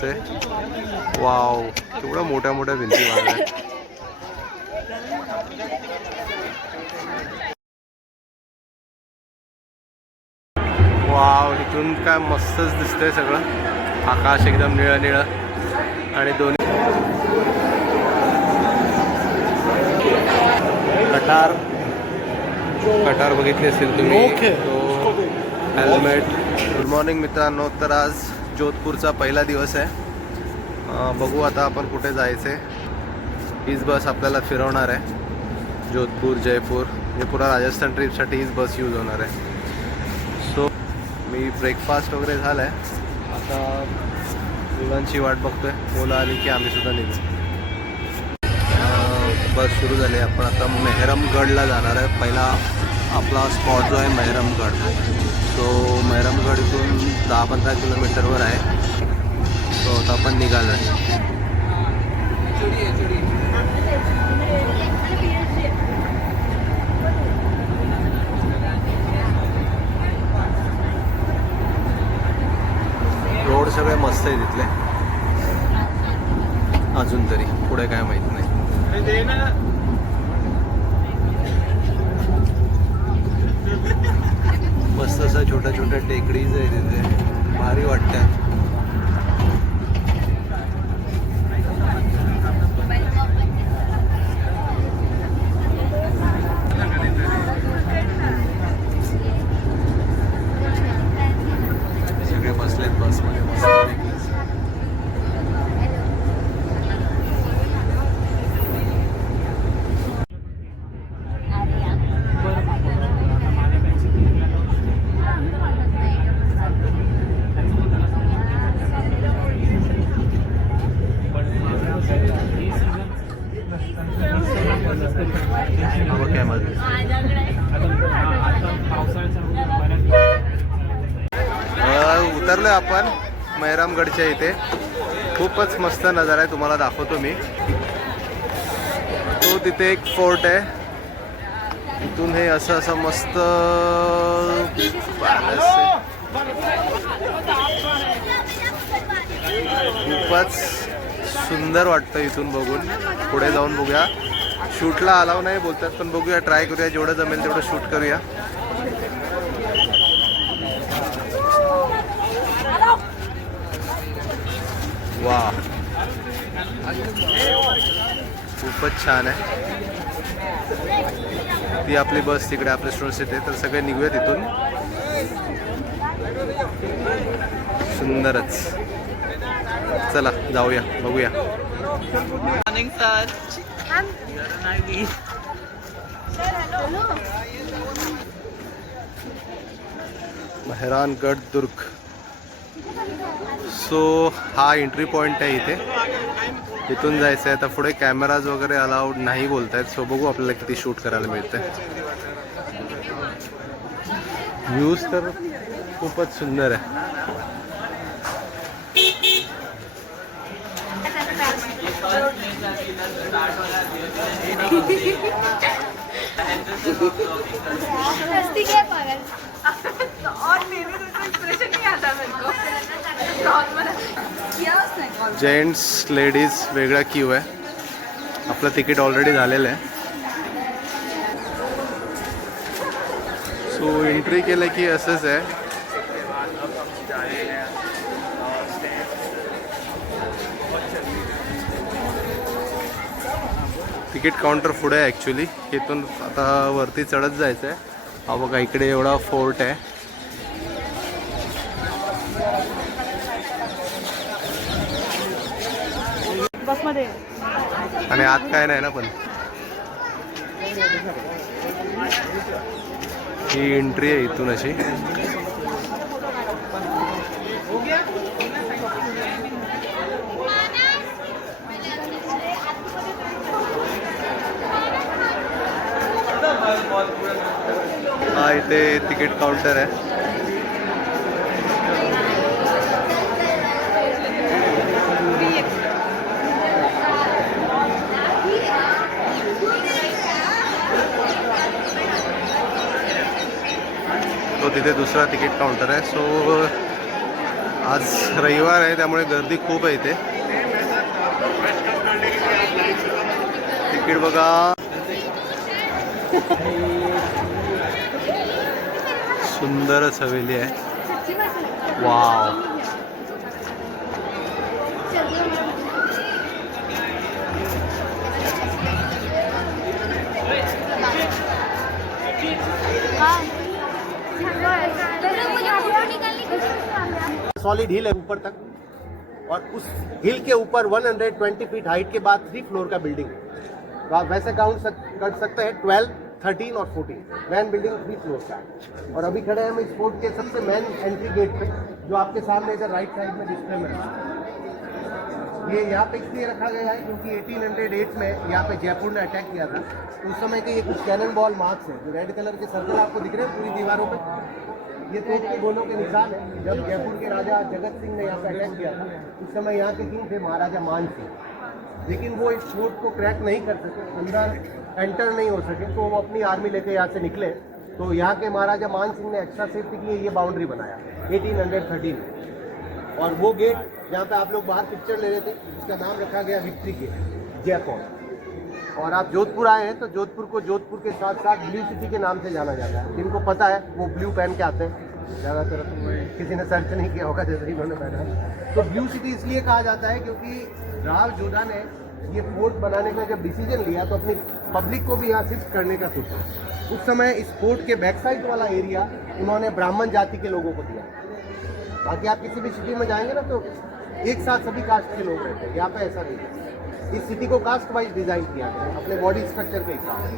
दिसतंय. वाव, केवढ्या मोठ्या मोठ्या भिंती बांधल्या. वाव, इथून काय मस्तच दिसतंय सगळं. आकाश एकदम निळं निळं आणि दोन्ही कटार बघितली असेल तुम्ही. तो हेल्मेट. गुड मॉर्निंग मित्रांनो. तर आज जोधपूरचा पहिला दिवस आहे. बघू आता आपण कुठे जायचं आहे. हीच बस आपल्याला फिरवणार आहे. जोधपूर, जयपूर, हे पुरा राजस्थान ट्रिपसाठी हीच बस यूज होणार आहे. सो मी ब्रेकफास्ट वगैरे झाला आहे. आता मुलांची वाट बघतोय. मुलं आली की आम्ही सुद्धा निघू. बस सुरू झाली. आपण आता मेहरमगडला जाणार आहे. पहिला आपला स्पॉट जो आहे मेहरमगड. सो मेहरमगड इथून 10-15 किलोमीटरवर आहे. सो आता आपण निघालो आहे. रोड सगळे मस्त आहे तिथले. अजून तरी पुढे काय माहित नाही. मस्त असं छोट्या छोट्या टेकडीज आहे तिथे. भारी वाटतं. सगळे बसलेत बसमध्ये मस्त. उतरलोय आपण मेहरमगडच्या इथे. खूपच मस्त नजारा आहे. तुम्हाला दाखवतो मी. तो तिथे एक फोर्ट आहे. इथून हे असं असं मस्त पॅलेस आहे. खूपच सुंदर वाटतं इथून बघून. पुढे जाऊन बघूया. शूटला अलाव नाही बोलतात, पण बघूया, ट्राय करूया. जेवढं जमेल तेवढं शूट करूया. वा, खूपच छान आहे. ती आपली बस तिकडे आपल्या स्टुडंट्स येते. तर सगळे निघूया तिथून. सुंदरच. चला जाऊया, बघूया. Morning sir. मेहरानगड दुर्ग. सो हा एंट्री पॉइंट आहे इथे. इथून जायचं आहे. आता पुढे कॅमेराज वगैरे अलाउड नाही बोलत आहेत. सो बघू आपल्याला किती शूट करायला मिळतं. व्ह्यूज तर खूपच सुंदर आहे. जेंट्स लेडीज वेगळा क्यू आहे. आपलं तिकीट ऑलरेडी झालेलं आहे. सो एंट्री केलं की असंच आहे. तिकीट काउंटर पुढे आहे ॲक्च्युली. इथून आता वरती चढत जायचं आहे. हा बघा, इकडे एवढा फोर्ट आहे. बसमध्ये आणि आत काय नाही ना. पण ही एंट्री आहे इथून अशी. हा इथे तिकीट काउंटर आहे. तो तिथे दुसरा तिकीट काउंटर आहे. सो आज रविवार आहे त्यामुळे गर्दी खूप आहे इथे. तिकीट बघा, सुंदरच हवेली आहे. वाव. सॉलिड हिल है ऊपर तक, और उस हिल के ऊपर 120 फीट हाइट के बाद 3 फ्लोर का बिल्डिंग है. तो आप वैसे काउंट कर सकते हैं 12, 13 और 14 मैन बिल्डिंग 3 फ्लोर का. और अभी खड़े हैं हम इस फोर्ट के सबसे मेन एंट्री गेट पे, जो आपके सामने इधर राइट साइड में डिस्प्ले में है. ये यहाँ पे इसलिए रखा गया है क्योंकि 1808 में यहाँ पे जयपुर ने अटैक किया था. तो उस समय के ये कुछ कैनन बॉल मार्क्स हैं, जो रेड कलर के सर्कल आपको दिख रहे हैं पूरी दीवारों पे, ये तोप के गोलों के निशान है. जब जयपुर के राजा जगत सिंह ने यहाँ पे अटैक किया था, उस समय यहाँ के किंग थे महाराजा मान सिंह. लेकिन वो इस फोर्ट को क्रैक नहीं कर सके, अंदर एंटर नहीं हो सके, तो वो अपनी आर्मी लेकर यहाँ से निकले. तो यहाँ के महाराजा मान सिंह ने एक्स्ट्रा सेफ्टी के लिए ये बाउंड्री बनाया 1813 में. और वो गेट जहाँ पे आप लोग बाहर पिक्चर ले रहे थे, उसका नाम रखा गया विक्ट्री गेट, जयपुर. और आप जोधपुर आए हैं तो जोधपुर को जोधपुर के साथ साथ ब्लू सिटी के नाम से जाना जाता है. जिनको पता है वो ब्लू पहन के आते हैं, ज़्यादातर किसी ने सर्च नहीं किया होगा जैसे इन्होंने पहना है. तो ब्लू सिटी इसलिए कहा जाता है क्योंकि राव जोधा ने ये फोर्ट बनाने का जब डिसीजन लिया तो अपनी पब्लिक को भी यहाँ शिफ्ट करने का सोचा. उस समय इस फोर्ट के बैक साइड वाला एरिया उन्होंने ब्राह्मण जाति के लोगों को दिया. बाकी आप किसी भी सिटी में जाएंगे ना तो एक साथ सभी कास्ट के लोग रहते हैं. यहाँ पे ऐसा नहीं है. इस सिटी को कास्ट वाइज डिजाइन किया गया है अपने बॉडी स्ट्रक्चर के हिसाब से.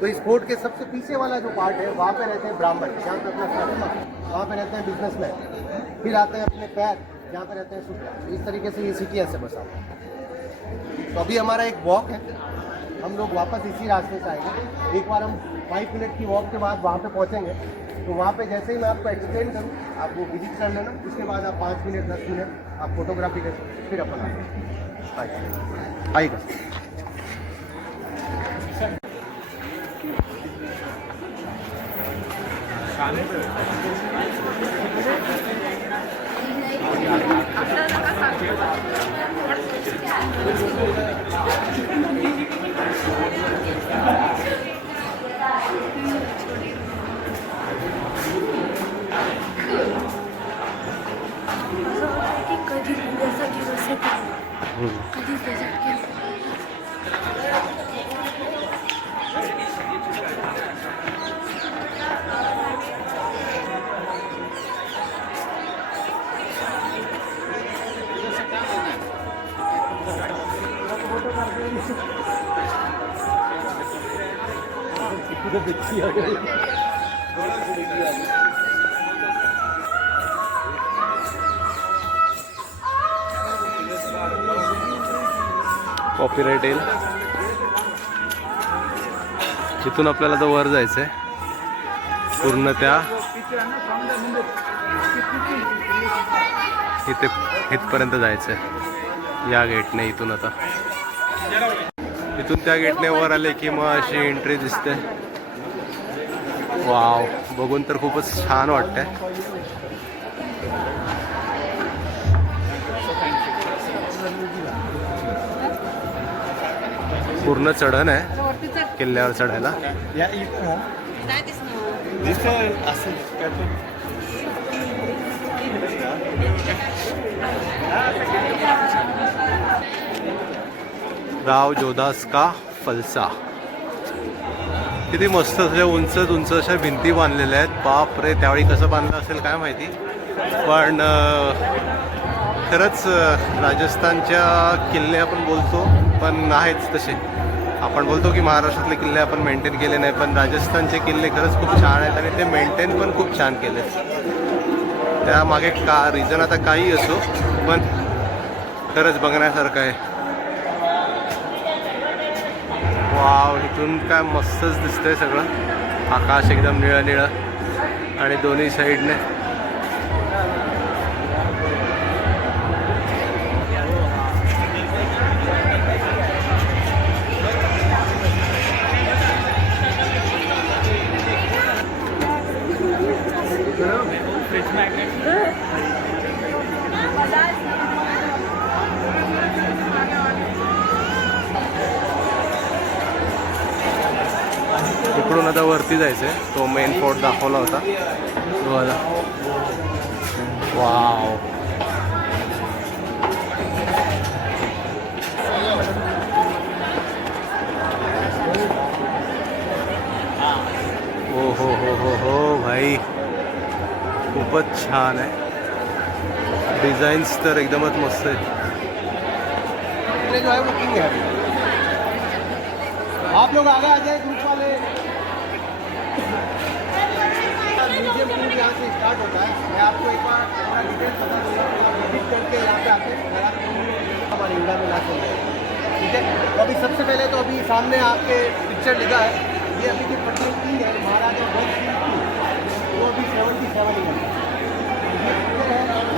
तो इस फोर्ट के सबसे पीछे वाला जो पार्ट है वहाँ पे रहते हैं ब्राह्मण, जहाँ पे अपना फैमिली, वहाँ पे रहते हैं बिजनेसमैन. फिर आते हैं अपने पैर, जहाँ पे रहते हैं शूटर. इस तरीके से ये सिटी ऐसे बसा हुआ है. तो अभी हमारा एक वॉक है, हम लोग वापस इसी रास्ते से आएंगे. एक बार हम 5 मिनट की वॉक के बाद वहाँ पे पहुँचेंगे. तो वहाँ पे जैसे ही मैं आपको एक्सप्लेन करूँ, आप वो विजिट कर लेना. उसके बाद आप 5 मिनट 10 मिनट आप फोटोग्राफी कर, फिर अपन आइएगा. कॉपीराइट येईल. इथून आपल्याला तर वर जायचं आहे पूर्ण त्या इथे इथपर्यंत जायचं आहे या गेटने. इथून आता इथून त्या गेटने वर आले की मग अशी एंट्री दिसते. वाव, बघून तर खूपच छान वाटतंय. पूर्ण चढण आहे किल्ल्यावर चढायला. राव जोधास का फलसा. किती मस्त अशा उंच उंच अशा भिंती बांधलेल्या आहेत. बाप रे, त्यावेळी कसं बांधलं असेल काय माहिती. पण खरंच राजस्थानच्या किल्ले आपण बोलतो पण आहेच तसे. आपण बोलतो की महाराष्ट्रातले किल्ले आपण मेंटेन केले नाही, पण राजस्थानचे किल्ले खरंच खूप छान आहेत आणि ते मेंटेन पण खूप छान केले. त्यामागे का रिझन आता काही असो, पण खरंच बघण्यासारखं आहे. वाव, इथून काय मस्तच दिसतंय सगळं. आकाश एकदम निळं निळं आणि दोन्ही साईडने आता वरती जायचं आहे. तो मेन फोर्ट दाखवला होता तो आता. वाव. हो भाई खूपच छान आहे. डिझाईन्स तर एकदमच मस्त आहेत. जो है वो किंग है. आप लोग आगे आ जाए ग्रुप वाले. म्यूजियम टूर यहाँ से स्टार्ट होता है. मैं आपको एक बार थोड़ा डिटेल्स बता दूँगा. विजिट करके यहाँ पे आके हमारे इंडिया में ला सकते हैं. ठीक है. तो अभी सबसे पहले तो अभी सामने आपके पिक्चर लिखा है. ये अभी जो पटेल किंग है महाराजा भगत सिंह की, वो अभी 77 ईयर है.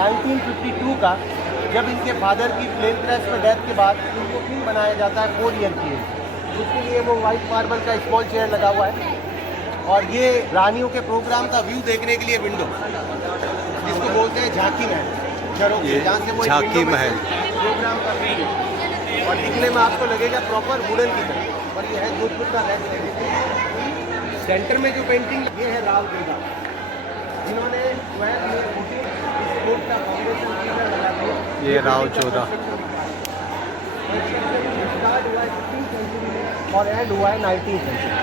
1952 का, जब इनके फादर की प्लेन क्रैश में डेथ के बाद इनको किंग बनाया जाता है 4 ईयर की. उसके लिए वो वाइट मार्बल का स्मॉल चेयर लगा हुआ है. और ये रानियों के प्रोग्राम का व्यू देखने के लिए विंडो, जिसको बोलते हैं झांकी महल, ये जहाँ से वो झांकी महल प्रोग्राम का व्यू. और दिखने में आपको लगेगा प्रॉपर वुडन की तरह. और ये है जोधपुर का रेड सेंटर में जो पेंटिंग, ये है राव देगा, जिन्होंने 12 में इस कोर्ट का फाउंडेशन लगा दिया. ये राव 14 स्टार्ट हुआ है 16वीं सेंचुरी में और एंड हुआ है 19वीं सेंचुरी.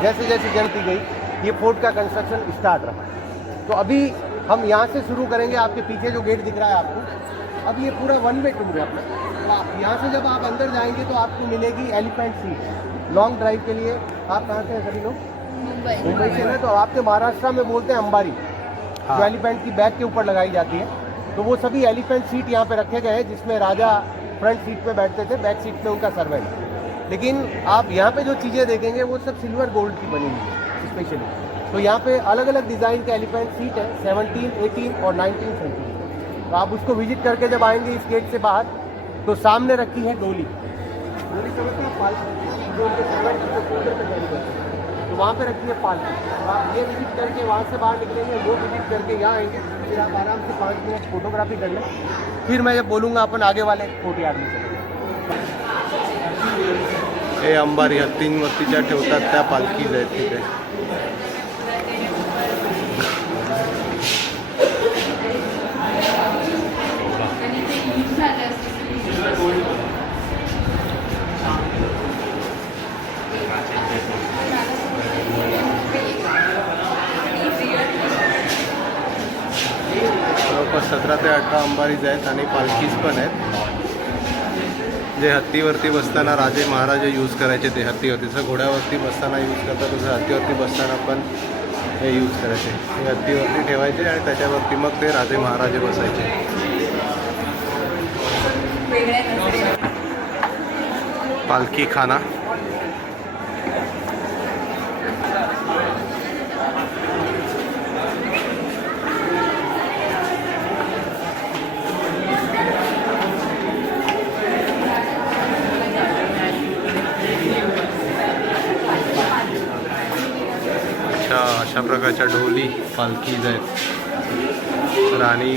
जैसे जैसे जनती गई ये फोर्ट का कंस्ट्रक्शन स्टार्ट रहा. तो अभी हम यहाँ से शुरू करेंगे. आपके पीछे जो गेट दिख रहा है आपको, अब ये पूरा 1 वे टूर है अपना. यहाँ से जब आप अंदर जाएंगे तो आपको मिलेगी एलिफेंट सीट लॉन्ग ड्राइव के लिए. आप कहाँ से हैं सभी लोग? मुंबई से ना. तो आपके महाराष्ट्र में बोलते हैं अंबारी, जो एलिफेंट की बैक के ऊपर लगाई जाती है. तो वो सभी एलिफेंट सीट यहाँ पे रखे गए हैं, जिसमें राजा फ्रंट सीट पे बैठते थे, बैक सीट पे उनका सर्वेंट. लेकिन आप यहाँ पे जो चीज़ें देखेंगे वो सब सिल्वर गोल्ड की बनी हुई है स्पेशली. तो यहाँ पे अलग अलग डिज़ाइन के एलिफेंट सीट है 17, 18 और 19 सेंचुरी. तो आप उसको विजिट करके जब आएंगे इस गेट से बाहर, तो सामने रखी है डोली. डोली समझते हैं पालकी, जो उनके सर्वेंट को शोल्डर पे कैरी करते हैं. तो वहाँ पे रखी है पालकी. तो आप ये विजिट करके वहाँ से बाहर निकलेंगे, वो विजिट करके यहाँ आएंगे, फिर आप आराम से 5 मिनट फोटोग्राफी कर लें. फिर मैं जब बोलूँगा अपन आगे वाले कोर्टयार्ड में चलेंगे. हे अंबारी हत्तींवरती ज्या ठेवतात त्या पालखीज आहेत तिथे. जवळपास 17 ते 18 अंबारीज आहेत आणि पालखीज पण आहेत. जे हत्तीवरती बसताना राजे महाराजे यूज करायचे ते हत्तीवरती. जसं घोड्यावरती बसताना यूज करतात तसं हत्तीवरती बसताना पण हे यूज करायचे. हे हत्तीवरती ठेवायचे आणि त्याच्यावरती मग ते राजे महाराजे बसायचे. पालखी खाना. अशा प्रकारच्या ढोली पालखीज आहेत. राणी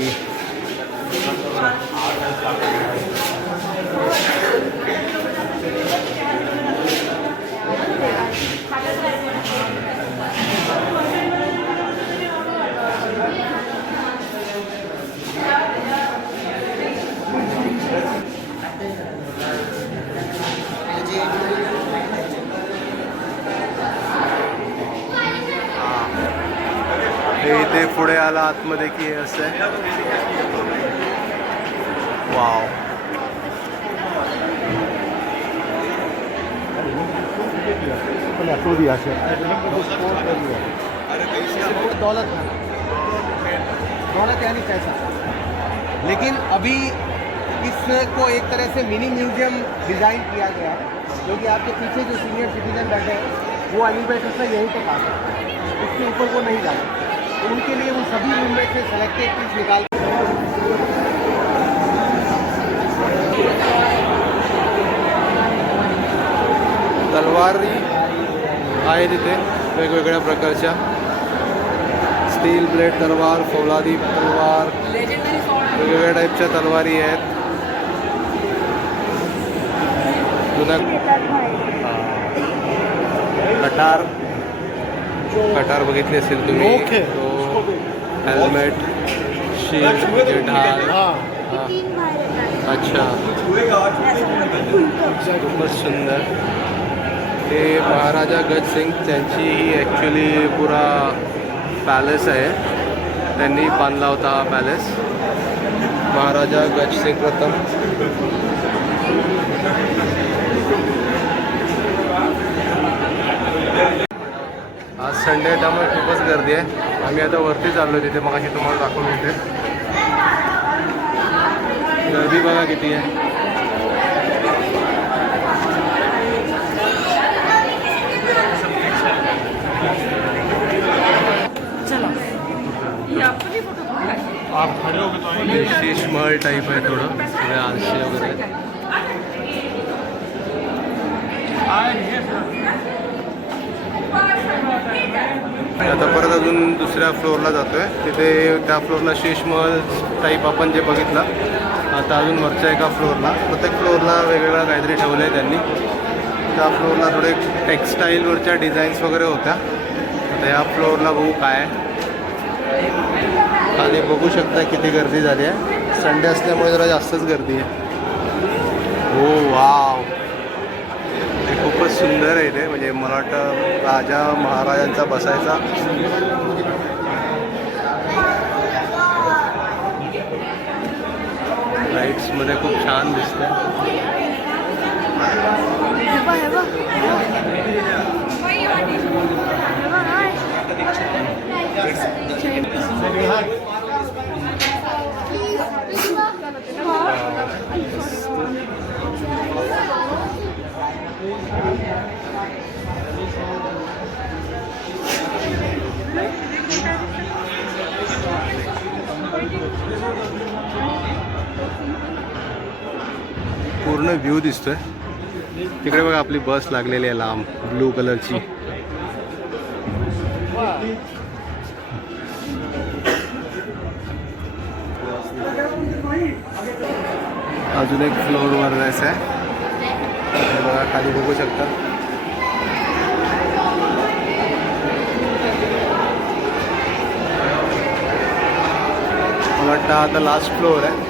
इथे पुढे आला आतमध्ये की हे असं आहे. वाव. दौलत यानी पैसा. लेकिन अभी इसको एक तरह से मिनी म्यूजियम डिज़ाइन किया गया है, जो कि आपके पीछे जो सीनियर सिटीजन बैठे हैं वो एलिवेटर से यहीं तक आ सकते हैं, उसके ऊपर वो नहीं जा सकते. तो उनके लिए वो सभी रूम में से सेलेक्टेड पीस निकाल तलवारी आहे तिथे वेगवेगळ्या प्रकारच्या. स्टील ब्लेड तलवार, फौलादी तलवार, वेगवेगळ्या टाईपच्या तलवारी आहेत. जुन्या कटार कटार बघितली असेल तुम्ही, नोक आहे. तो हेल्मेट, शील्ड, जे ढाल. हाँ हा. अच्छा, खूपच सुंदर. ते महाराजा गजसिंग त्यांची ही ॲक्च्युली पुरा पॅलेस आहे, त्यांनी बांधला होता हा पॅलेस. महाराजा गजसिंग प्रथम. आज संडे आहे त्यामुळे खूपच गर्दी आहे. आम्ही आता वरती चाललो तिथे, मग अशी तुम्हाला दाखवून देते. गर्दी बघा किती आहे. शीश महल टाईप आहे थोडं, सगळे आरसे वगैरे. आता परत अजून दुसऱ्या फ्लोअरला जातोय. तिथे त्या फ्लोअरला शीश महल टाईप आपण जे बघितलं. आता अजून वरच्या एका फ्लोअरला, प्रत्येक फ्लोअरला वेगवेगळं काहीतरी ठेवलं आहे त्यांनी. त्या फ्लोअरला थोडे टेक्स्टाईलवरच्या डिझाईन्स वगैरे होत्या. आता या फ्लोअरला बघू काय आहे. आणि बघू शकता किती गर्दी झाली आहे. संडे असल्यामुळे जरा जास्तच गर्दी आहे. हो वाव, ते खूपच सुंदर आहे ते. म्हणजे मला वाटतं राजा महाराजांचा बसायचा. लाईट्समध्ये खूप छान दिसतं. पूर्ण व्ह्यू दिसतोय. तिकडे बघा आपली बस लागलेली आहे लांब, ब्लू कलरची. अजून एक फ्लोअरवर जायचं आहे. हे बघा खाली बघू शकता. मला वाटतं आता लास्ट फ्लोअर आहे.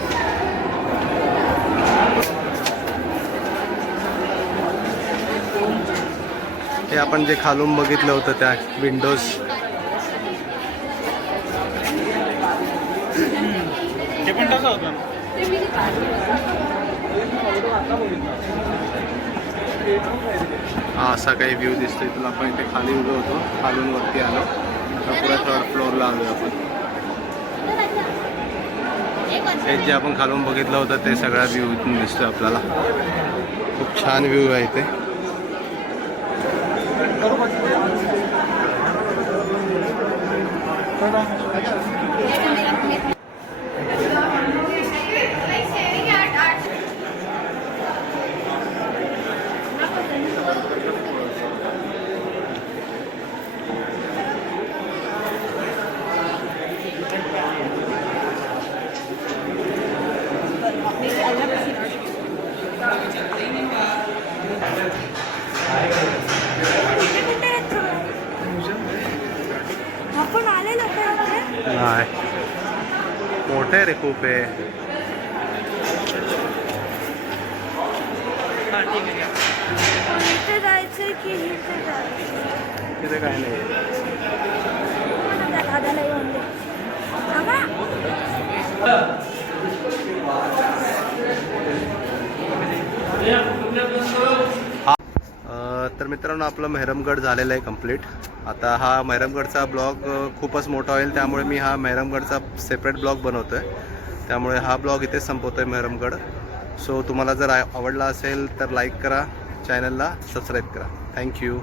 हे आपण जे खालून बघितलं होतं त्या विंडोज. हा असा काही व्ह्यू दिसतोय तुला. आपण इथे खाली उभं होतो, खालून वरती आलो तर पुढे थर्ड फ्लोअरला आलो आपण. हे जे आपण खालून बघितलं होतं ते सगळा व्ह्यू दिसतोय आपल्याला. खूप छान व्ह्यू आहे इथे. आपण आलेलो नाही, मोठे रे खूप आहे. इथे जायचं की इथे जायचं? तिथे काय नाही. दादाला येऊन दे. तर मित्रांनो आपलं मेहरमगड झालेलं आहे कंप्लीट. आता हा मेहरमगडचा ब्लॉग खूपच मोठा होईल, त्यामुळे मी हा मेहरमगडचा सेपरेट ब्लॉग बनवतो आहे. त्यामुळे हा ब्लॉग इथेच संपवतो आहे मेहरमगड. सो तुम्हाला जर आवडला असेल तर लाईक करा, चॅनलला सबस्क्राईब करा. थँक्यू.